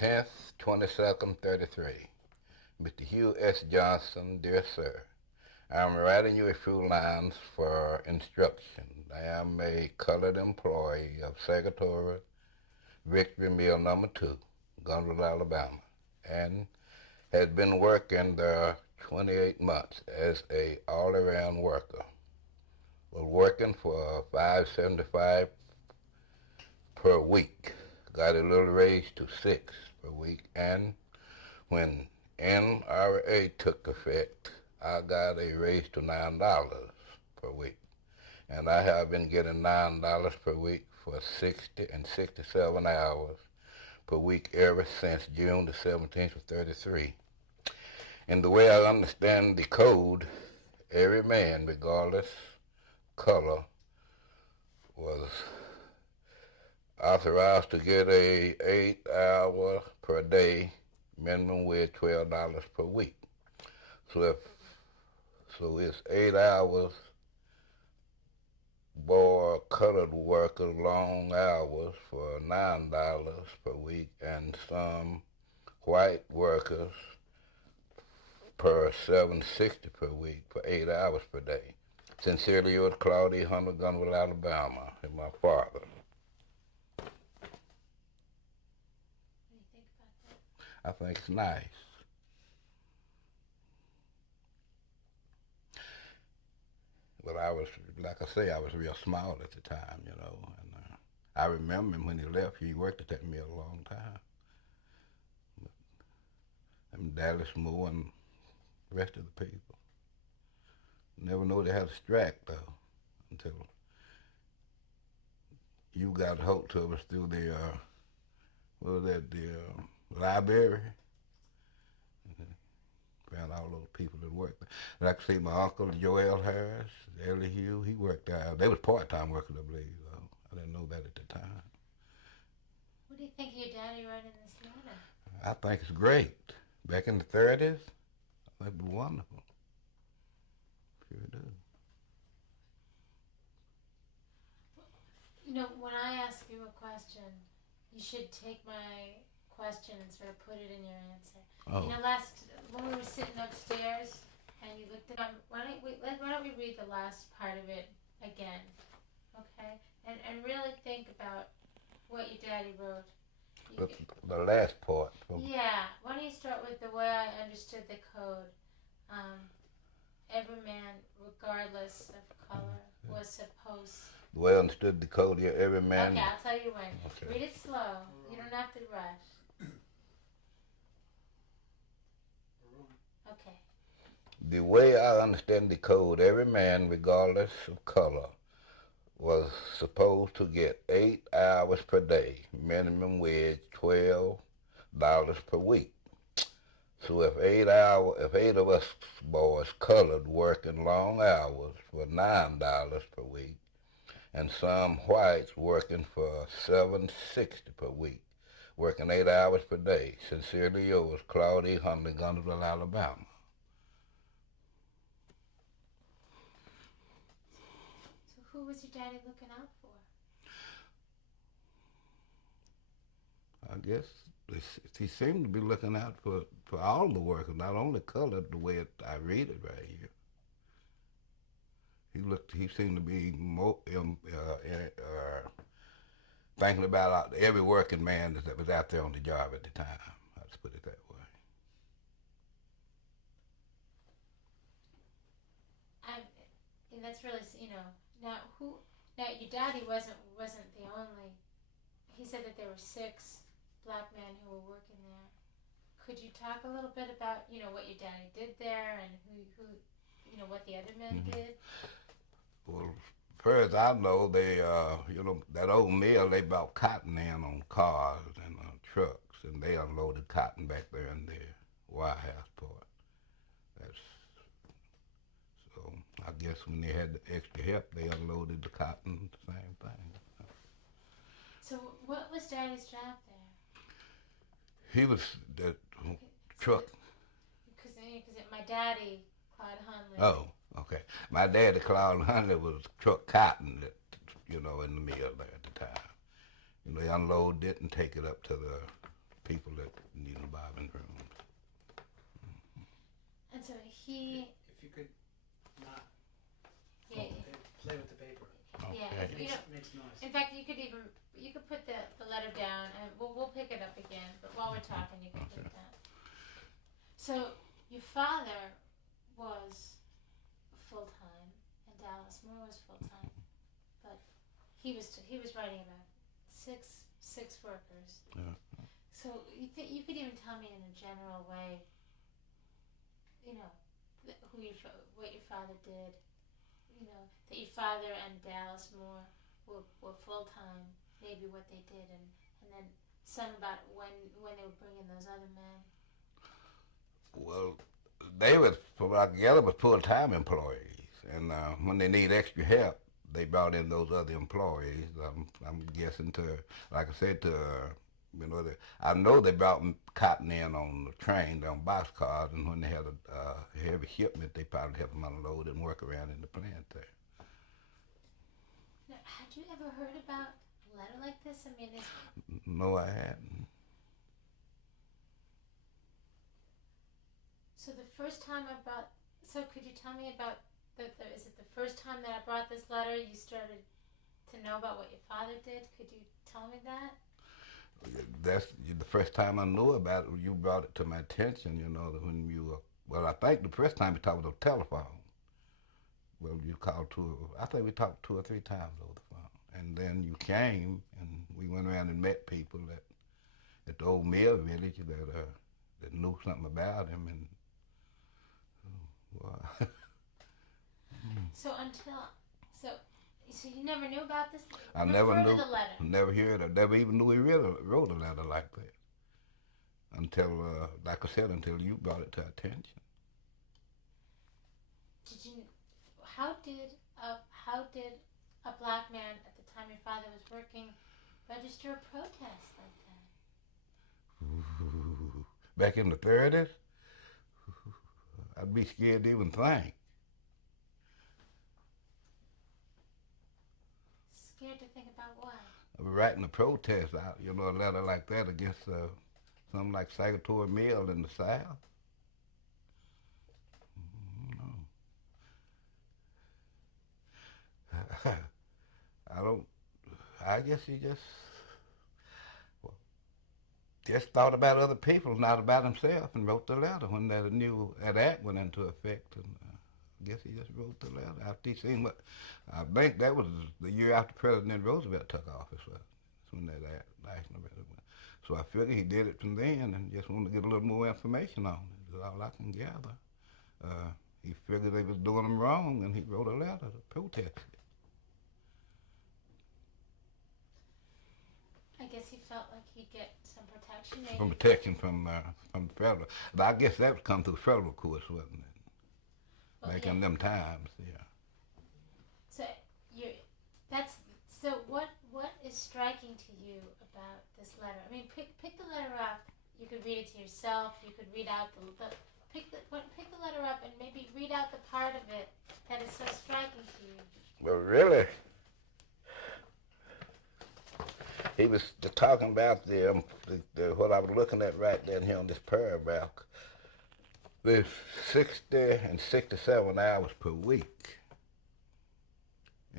10th, 22nd, 33. Mr. Hugh S. Johnson, dear sir, I am writing you a few lines for instruction. I am a colored employee of Secretary Victory Mill Number 2, Gunville, Alabama, and had been working there 28 months as a all-around worker. Was working for $5.75 per week. Got a little raise to $6 per week, and when NRA took effect, I got a raise to $9 per week. And I have been getting $9 per week for 60 and 67 hours per week ever since June the 17th of 33. And the way I understand the code, every man, regardless color, was authorized to get a 8-hour per day minimum wage, $12 per week. So it's 8 hours for colored workers, long hours for $9 per week, and some white workers per $7.60 per week for 8 hours per day. Sincerely yours, Claude, Hundley, Gunville, Alabama, and my father. I think it's nice. But I was, like I say, I was real small at the time, you know. And I remember him when he left. He worked at that mill a long time. And Dallas Moore and the rest of the people. Never knew they had a strike, though, until you got a hold of us through the, what was that, the library. Found all those people that worked there. Like I say, my uncle, Joel Harris, Ellie Hugh, he worked out. They was part-time workers, I believe, though. I didn't know that at the time. What do you think of your daddy writing this letter? I think it's great. Back in the 30s, I think it was wonderful. Sure do. You know, when I ask you a question, you should take my question and sort of put it in your answer. Oh. You know, when we were sitting upstairs and you looked at why don't we read the last part of it again, okay? And really think about what your daddy wrote. The last part. Yeah. Why don't you start with the way I understood the code? Every man, regardless of color, was supposed. The way I understood the code, yeah, every man. Okay, I'll tell you when. Okay. Read it slow. You don't have to rush. Okay. The way I understand the code, every man, regardless of color, was supposed to get 8 hours per day, minimum wage, $12 per week. So if 8 of us boys colored working long hours for $9 per week, and some whites working for $7.60 per week, working 8 hours per day. Sincerely yours, Claude, Hundley, Gunville, Alabama. So who was your daddy looking out for? I guess he seemed to be looking out for all the workers, not only colored, the way I read it right here. He seemed to be more, thinking about every working man that was out there on the job at the time. Let's put it that way. And that's really, now your daddy wasn't the only. He said that there were 6 black men who were working there. Could you talk a little bit about, what your daddy did there and who what the other men did? Well, as far as I know, they, that old mill, they brought cotton in on cars and trucks, and they unloaded cotton back there in the warehouse part. So I guess when they had the extra help, they unloaded the cotton, the same thing. So what was Daddy's job there? He was the truck. Because my daddy, Claude Hundley. Oh, okay. My daddy, Claude Hundley, was truck cotton, in the mill there at the time. They unload it and take it up to the people that need a bobbin rooms. And so he... If you could not Yeah, play with the paper. yeah. Okay. If It makes noise. in fact, you could put the letter down, and we'll pick it up again. But while we're talking, you can put it down. So your father was full time, and Dallas Moore was full time, but he was writing about six workers. Yeah. So you could even tell me in a general way, you know, what your father did. You know, that your father and Dallas Moore were full time, maybe what they did, and then some about when they would bring in those other men. Well, they was together was full-time employees, and when they need extra help, they brought in those other employees. I'm guessing to, like I said, to I know they brought cotton in on the train, on boxcars, and when they had a heavy shipment, they probably helped them unload and work around in the plant there. Now, had you ever heard about a letter like this? I mean, No, I hadn't. so the first time so could you tell me about is it the first time that I brought this letter you started to know about what your father did? Could you tell me that? That's the first time I knew about it. You brought it to my attention, that when you well, I think the first time we talked on the telephone. Well, you called I think we talked 2 or 3 times over the phone. And then you came, and we went around and met people at the old mill village that knew something about him. And So you never knew about this? I never knew. The letter. Never heard of. Never even knew he really wrote a letter like that. Until, like I said, until you brought it to attention. How did a black man at the time your father was working register a protest like that? Ooh, back in the 30s, I'd be scared to even think. Scared to think about what? Writing a protest out, a letter like that against something like Sagatory Mill in the South. I guess he just thought about other people, not about himself, and wrote the letter when that act went into effect. And I guess he just wrote the letter after he seen what. I think that was the year after President Roosevelt took office. That's when that act went. So I figured he did it from then and just wanted to get a little more information on it. That's all I can gather. He figured they was doing him wrong, and he wrote a letter to protest it. I guess he felt like he'd get some protection. Maybe. Some protection from the federal. But I guess that would come through federal courts, wasn't it? Well, Back in them times, yeah. So what is striking to you about this letter? I mean, pick the letter up. You could read it to yourself. You could read out pick the letter up and maybe read out the part of it that is so striking to you. Well, really, he was talking about the what I was looking at right down here on this paragraph. There's 60 and 67 hours per week.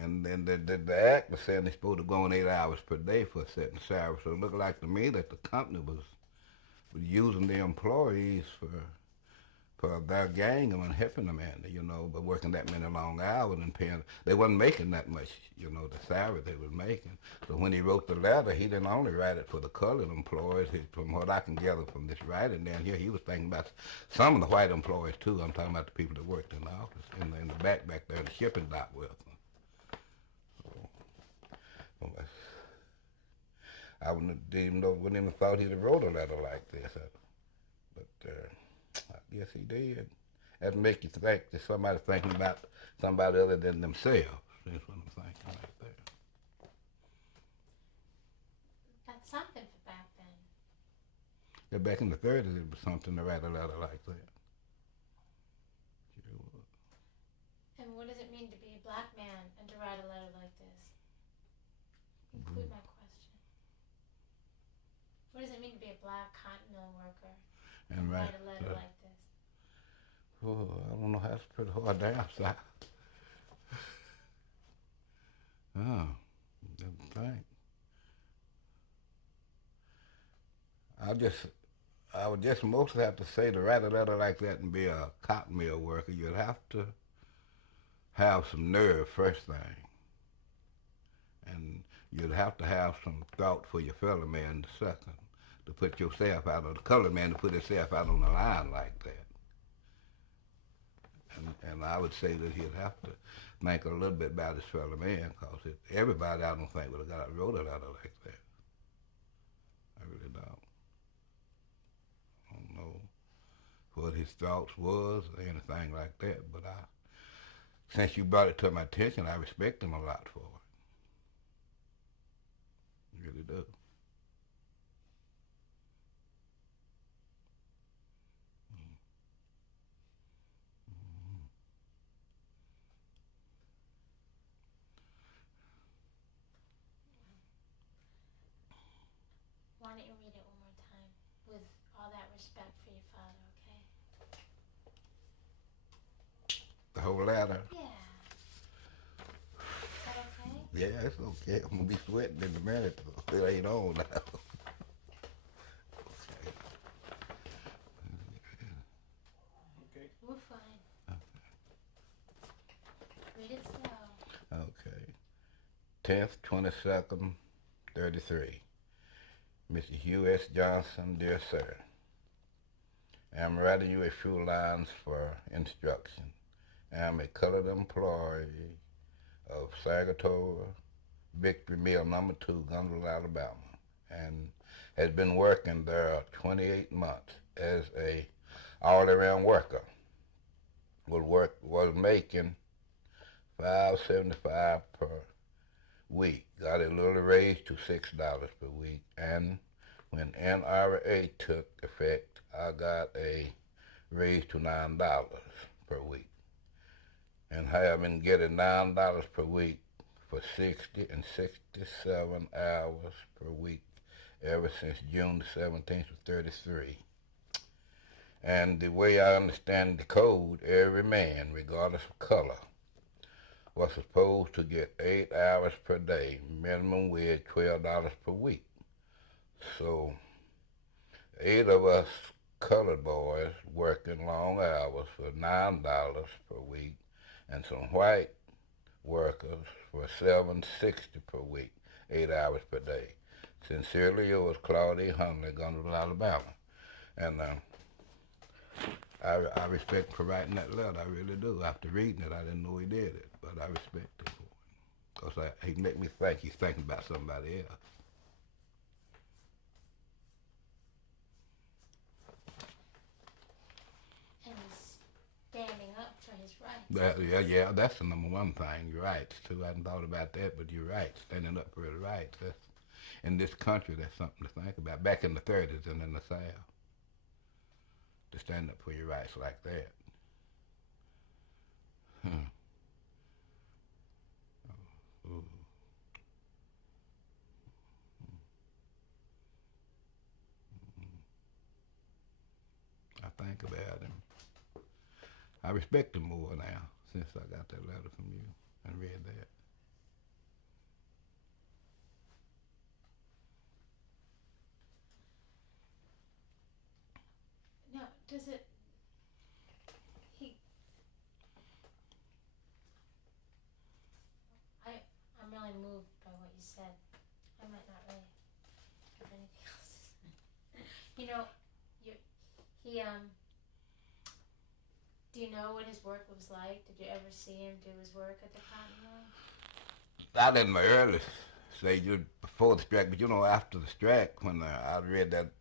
And then the act was saying they're supposed to go on 8 hours per day for a certain salary. So it looked like to me that the company was using the employees for their gang and helping them but working that many long hours and paying. They wasn't making that much, the salary they was making. So when he wrote the letter, he didn't only write it for the colored employees. From what I can gather from this writing down here, he was thinking about some of the white employees too. I'm talking about the people that worked in the office, in the back there in the shipping dock with them. I wouldn't even thought he'd have wrote a letter like this. But I guess he did. That make you think that somebody thinking about somebody other than themselves. That's what I'm thinking right there. That's something for back then. Yeah, back in the 30s, it was something to write a letter like that. Sure was. And what does it mean to be a black man and to write a letter like this? Include my question. What does it mean to be a black cotton mill worker and write a letter like this? Oh, I don't know. That's pretty hard to answer. Oh, didn't think. I would just mostly have to say to write a letter like that and be a cotton mill worker, you'd have to have some nerve first thing, and you'd have to have some thought for your fellow man the second, to put yourself out, or the colored man to put himself out on the line like that. And I would say that he'd have to think a little bit about his fellow man, because everybody I don't think would have wrote a letter like that. I really don't. I don't know what his thoughts was or anything like that, but since you brought it to my attention, I respect him a lot for it. I really do. Why don't you read it one more time with all that respect for your father, okay? The whole letter? Yeah. Is that okay? Yeah, it's okay. I'm going to be sweating in a minute. It ain't on now. Okay. We're fine. Read it slow. Okay. 10th, 22nd, 33. Mr. Hugh S. Johnson, dear sir, I am writing you a few lines for instruction. I am a colored employee of Saratoga Victory Mill Number 2, Hundley, Alabama, and has been working there 28 months as a all-around worker. Was making $5.75 per week. Got a little raise to $6 per week, and when NRA took effect, I got a raise to $9 per week, and have been getting $9 per week for 60 and 67 hours per week ever since June the 17th of 33. And the way I understand the code, every man, regardless of color, was supposed to get 8 hours per day, minimum wage $12 per week. So 8 of us colored boys working long hours for $9 per week, and some white workers for $7.60 per week, 8 hours per day. Sincerely yours, Claude, Hundley, Hundley, Alabama. And I respect him for writing that letter. I really do. After reading it, I didn't know he did it, but I respect him for it, because he make me think he's thinking about somebody else. And he's standing up for his rights. Yeah, that's the number one thing. Your rights too. I hadn't thought about that, but you're right. Standing up for his rights. That's, in this country, that's something to think about. Back in the 30s and in the South, to stand up for your rights like that. Ooh. I think about him. I respect him more now since I got that letter from you and read that. Now, does it... I'm really moved by what you said. I might not really have anything else to say. You know, do you know what his work was like? Did you ever see him do his work at the cotton mill? Not in my early stage, before the strike, but after the strike, when I read that,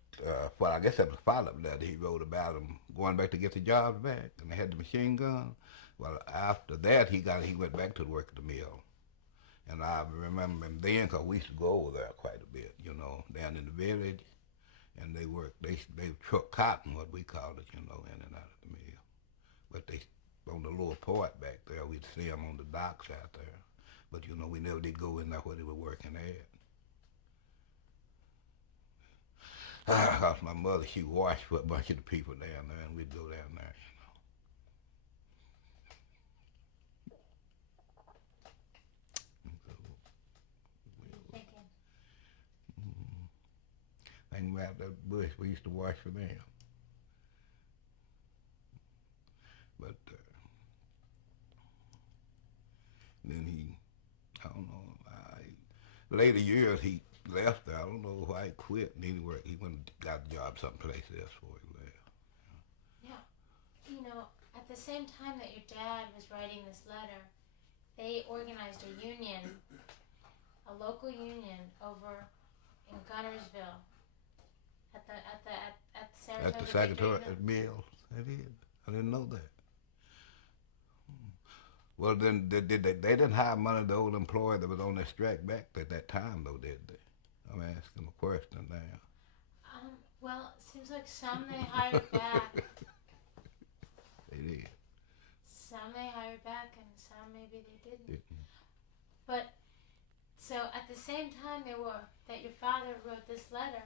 well, I guess that was a follow-up letter he wrote about him going back to get the jobs back, and they had the machine gun. Well, after that, he went back to work at the mill. And I remember him then, because we used to go over there quite a bit, down in the village. And they truck cotton, what we call it, in and out of the mill. But they, on the lower part back there, we'd see them on the docks out there. But, we never did go in there where they were working at. My mother, she washed for a bunch of the people down there, and we'd go down there. Thinking. Hang around that bush, we used to wash for them. But then he, I don't know, later years he left there. I don't know why he quit. And he worked. He went and got a job someplace else before he left. Now, you know, at the same time that your dad was writing this letter, they organized a union, a local union over in Gunnersville at Saratoga. At the Saratoga Mills. That is. I didn't know that. Well, then they didn't hire money the old employee that was on their strike back at that time, though, did they? I'm asking a question now. Well, it seems like some they hired back. They did. Some they hired back, and some maybe they didn't. But so at the same time that your father wrote this letter,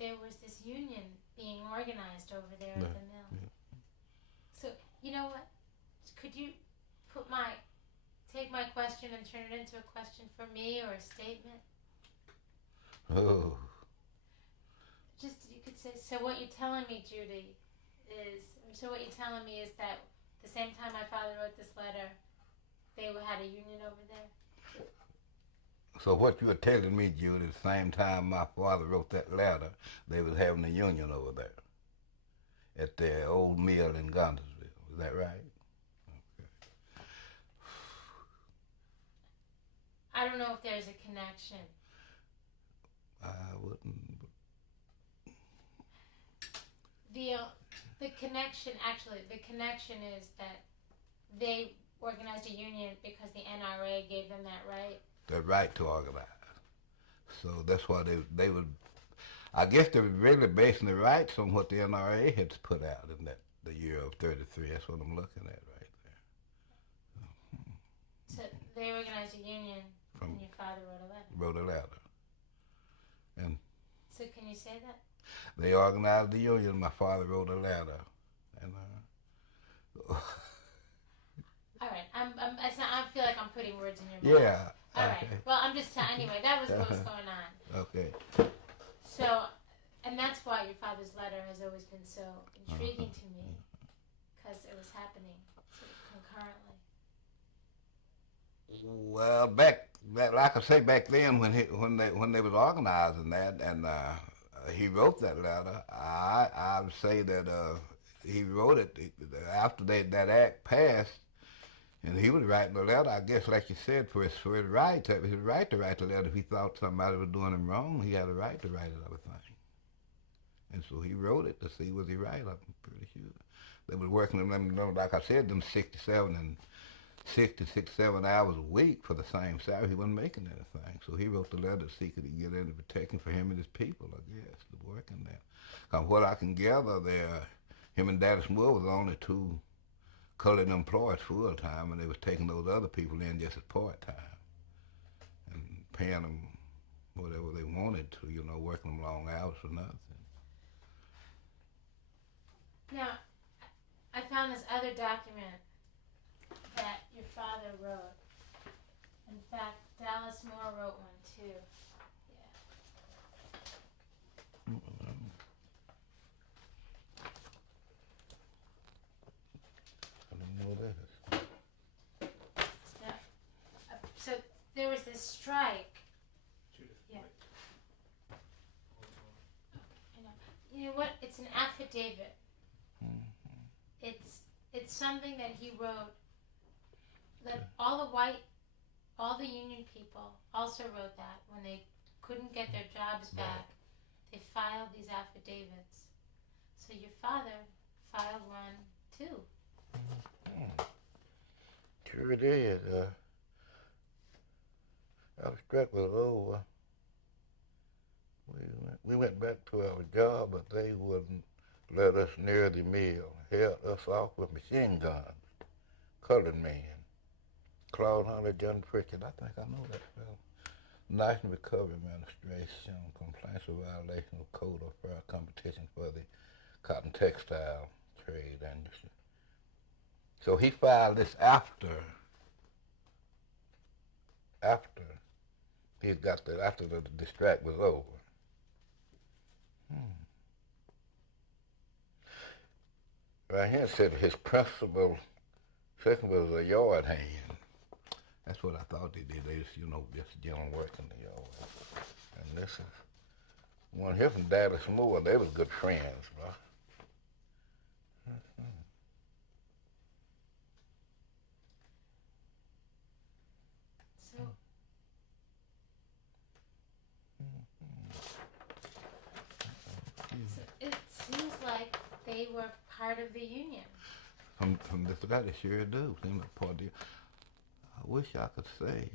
there was this union being organized over there at the mill. Yeah. So you know what? Could you take my question and turn it into a question for me or a statement? Oh. Just you could say. So what you're telling me, Judy, is that the same time my father wrote this letter, they had a union over there. So what you were telling me, Judy, the same time my father wrote that letter, they was having a union over there at the old mill in Guntersville. Is that right? I don't know if there's a connection. I wouldn't. The connection is that they organized a union because the NRA gave them that right. The right to organize. So that's why they would. I guess they were really basing the rights on what the NRA had put out in the year of '33. That's what I'm looking at right there. So they organized a union, and your father wrote a letter. And so can you say that? They organized the union. My father wrote a letter, and all right. I feel like I'm putting words in your mouth. Yeah. All right. Well, I'm just anyway. That was what was going on. Okay. So, and that's why your father's letter has always been so intriguing to me, because it was happening sort of concurrently. Well, like I say, back then when they was organizing that, and he wrote that letter, I would say that he wrote it after that act passed, and he was writing the letter, I guess, like you said, for his right. It was his right to write the letter. If he thought somebody was doing him wrong, he had a right to write another thing. And so he wrote it to see was he right. I'm pretty sure they was working them, like I said, them 67 hours a week for the same salary. He wasn't making anything. So he wrote the letter to see could he get any protection for him and his people, I guess, to work in there. Because what I can gather there, him and Daddy Moore was the only two colored employees full time, and they was taking those other people in just as part time and paying them whatever they wanted to, working them long hours for nothing. Now, I found this other document that your father wrote. In fact, Dallas Moore wrote one too. Yeah. I didn't know that. Now, so there was this strike. Yeah. You know what? It's an affidavit. It's something that he wrote. That all the union people also wrote that when they couldn't get their jobs back, they filed these affidavits. So your father filed one too. Sure it is. I was struck with over. We went back to our job, but they wouldn't let us near the mill. Held us off with machine guns. Colored man. Claude, Hundley, John Pritchard. I think I know that fellow. National Recovery Administration complaints of violation of code of fair competition for the cotton textile trade industry. So he filed this after he got the after the strike was over. Right here it said his principal was a yard hand. That's what I thought they did. They just, just gentlemen working the yard. And this is one here from Dallas Moore. They was good friends, bro. So it seems like they were part of the union. From this guy, they sure do. Seems like part of the, I wish I could say.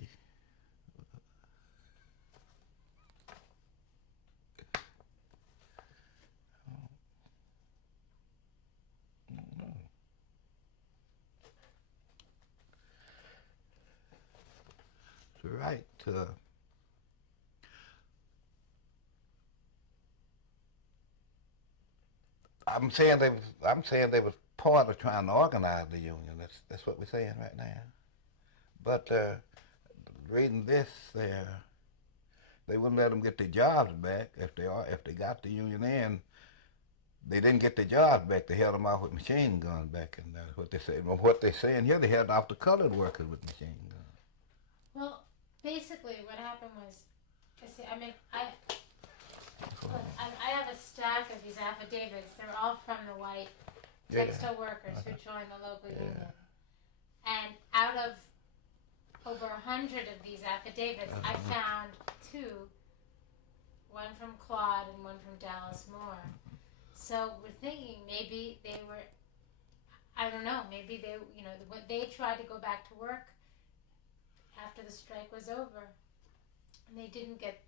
It's right. I'm saying they was part of trying to organize the union. That's what we're saying right now. But reading this, they wouldn't let them get their jobs back if they got the union in. They didn't get their jobs back. They held them off with machine guns back, and that's what they say. But what they're saying here, they held off the colored workers with machine guns. Well, basically, what happened was, I have a stack of these affidavits. They're all from the white textile workers who joined the local union. And out of over 100 of these affidavits, I found 2, one from Claude and one from Dallas Moore. So we're thinking maybe they were, I don't know, maybe they, when they tried to go back to work after the strike was over, and they couldn't get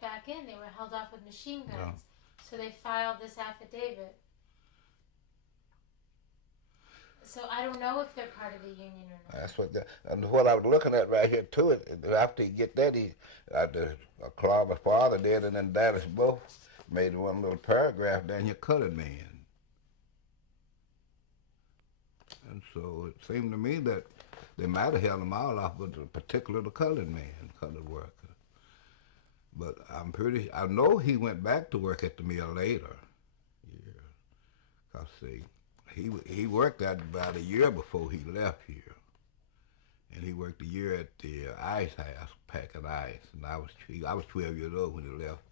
back in. They were held off with machine guns. No. So they filed this affidavit. So I don't know if they're part of the union or not. That's and what I was looking at right here too. After he get that, Claude's father did, and then Dallas both made one little paragraph down here, colored man. And so it seemed to me that they might have held him all off with a particular colored man, colored worker. But I know he went back to work at the mill later. Yeah. 'Cause see, he worked out about a year before he left here. And he worked a year at the ice house, packing ice. And I was 12 years old when he left.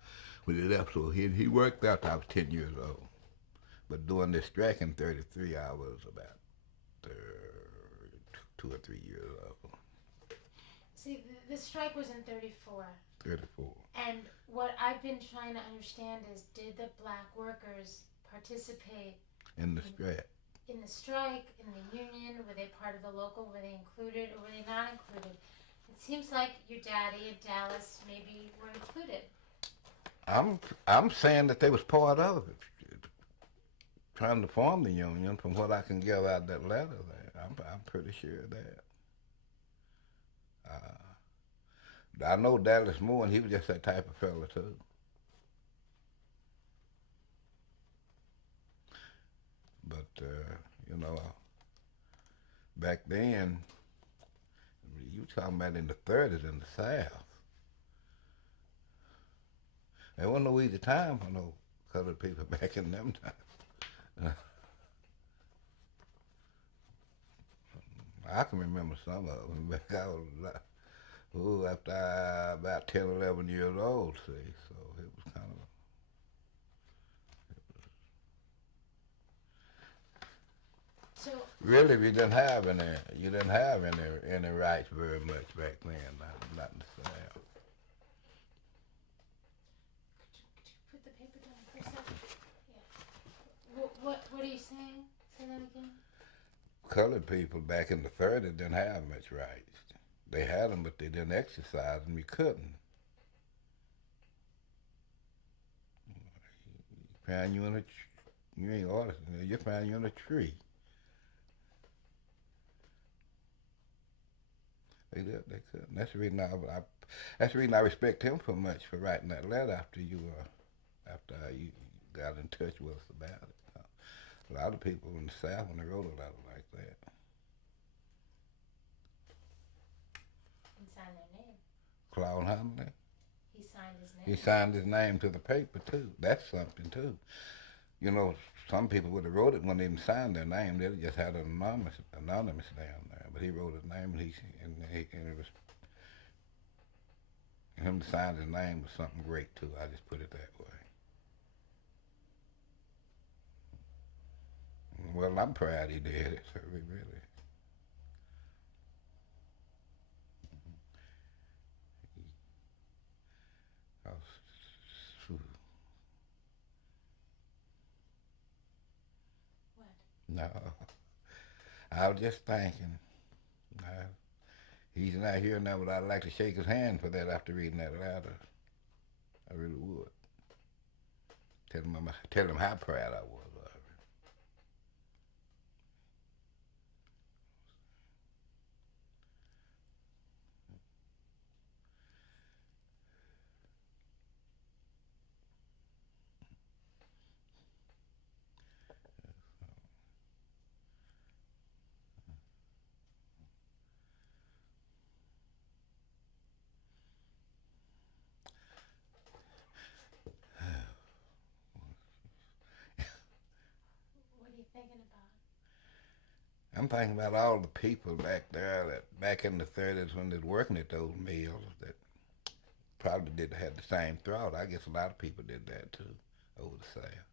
So he worked out till I was 10 years old. But during this strike in 33, I was about 2 or 3 years old. See, the strike was in 34. 34. And what I've been trying to understand is, did the black workers participate in the strike? In the strike, in the union? Were they part of the local? Were they included or were they not included? It seems like your daddy and Dallas maybe were included. I'm saying that they was part of it, trying to form the union. From what I can gather out that letter there, I'm pretty sure of that. I know Dallas Moore, and he was just that type of fella too. But back then, you talking about in the 30s in the South. There wasn't no easy time for no colored people back in them times. I can remember some of them. Back I was after about 10, 11 years old, see, so it was kind of. So really, you didn't have any rights very much back then, not in the South. Could you put the paper down for a second? Yeah. What are you saying? Say that again. Colored people back in the 30s didn't have much rights. They had them, but they didn't exercise them. You couldn't. You ain't artist. You find you in a tree. They did. They couldn't. That's the reason that's the reason I respect him so much for writing that letter after after you got in touch with us about it. A lot of people in the South, when they wrote a letter like that, And sign their name. Claude Hundley, He signed his name. he signed his name to the paper too. That's something too. You know, some people would have wrote it when they didn't sign their name. They just had an anonymous down there. But he wrote his name, and it was him to sign his name was something great too. I just put it that way. Well, I'm proud he did it. So we really. I was, What? no, I was just thinking. He's not here now, but I'd like to shake his hand for that after reading that letter. I really would. Tell him how proud I was of him. What are you thinking about? I'm thinking about all the people back there that back in the 30s when they was working at those mills that probably did have the same thought. I guess a lot of people did that too over the South.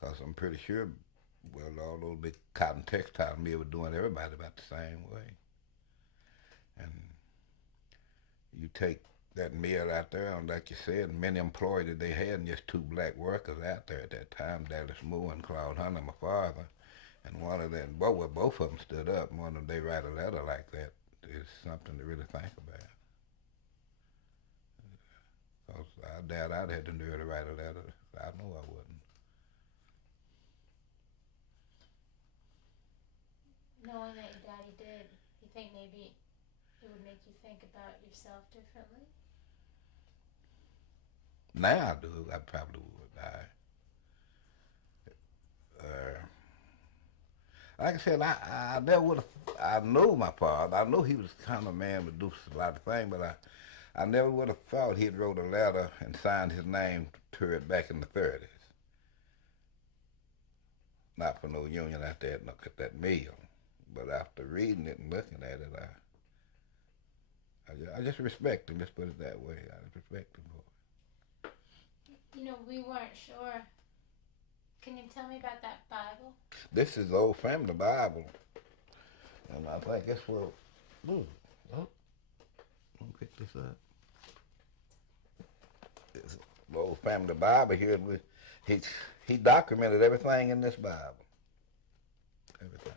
Because I'm pretty sure, well, all those big cotton textile mills were doing everybody about the same way. And you take that mill out there, and like you said, many employees that they had, and just two black workers out there at that time, Dallas Moore and Claude Hundley, my father. And one of them, well, both of them stood up, and one of them, they write a letter like that is something to really think about. Because I doubt I'd had the nerve to write a letter. I know I wouldn't. Knowing that your daddy did, you think maybe it would make you think about yourself differently? Now I do. I probably would. Like I said, I never would have. I knew my father. I knew he was the kind of man to do a lot of things, but I never would have thought he'd wrote a letter and signed his name to it back in the 30s. Not for no union out there at that mill. But after reading it and looking at it, I just respect him. Let's put it that way. I just respect him for it. You know, we weren't sure. Can you tell me about that Bible? This is the old family Bible. And I think that's where, let me pick this up. It's the old family Bible here. He documented everything in this Bible. Everything.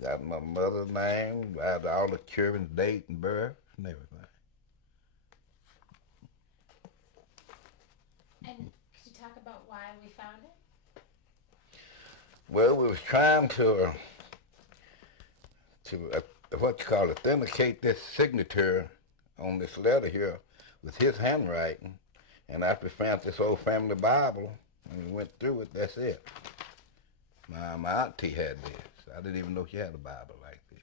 Got my mother's name, got all the children's date and birth and everything. And could you talk about why we found it? Well, we was trying to what you call authenticate this signature on this letter here with his handwriting. And after we found this old family Bible and we went through it, that's it. My auntie had this. I didn't even know she had a Bible like this.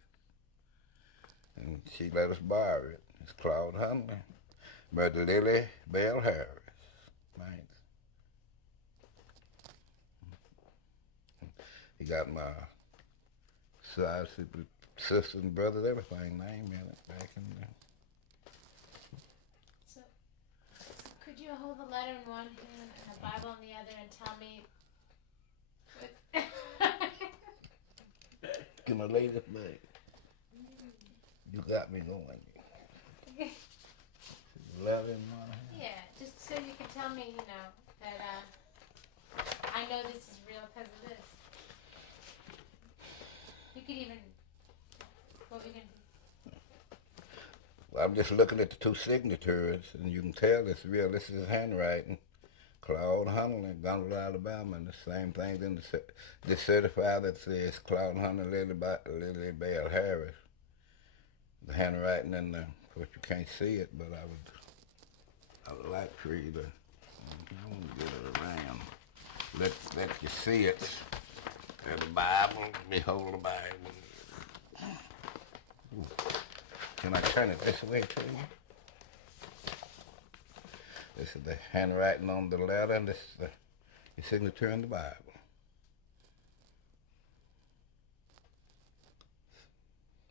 And she let us borrow it. It's Claude Hundley, Mother Lily Bell Harris. Right. He got my sisters and brothers, everything name in it back in there. So, could you hold the letter in one hand and the Bible in the other and tell me? Can I lay this back? You got me going. Love in one hand. Yeah, just so you can tell me, you know, that I know this is real because of this. You could even, what we can do. Well, I'm just looking at the two signatures, and you can tell it's real. This is his handwriting. Claude Hundley, Gunville, Alabama, and the same thing in the certified that says Claude Hundley, Lily Bell Harris. the handwriting in there. Of course, you can't see it, but I would like for you to, I want to get it around. Let you see it. There's the Bible. Behold the Bible. Ooh. Can I turn it this way to you? This is the handwriting on the letter, and this is the signature in the Bible.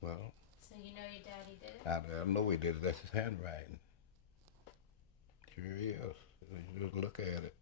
Well, so you know your daddy did it? I know he did it. That's his handwriting. Sure is. You just look at it.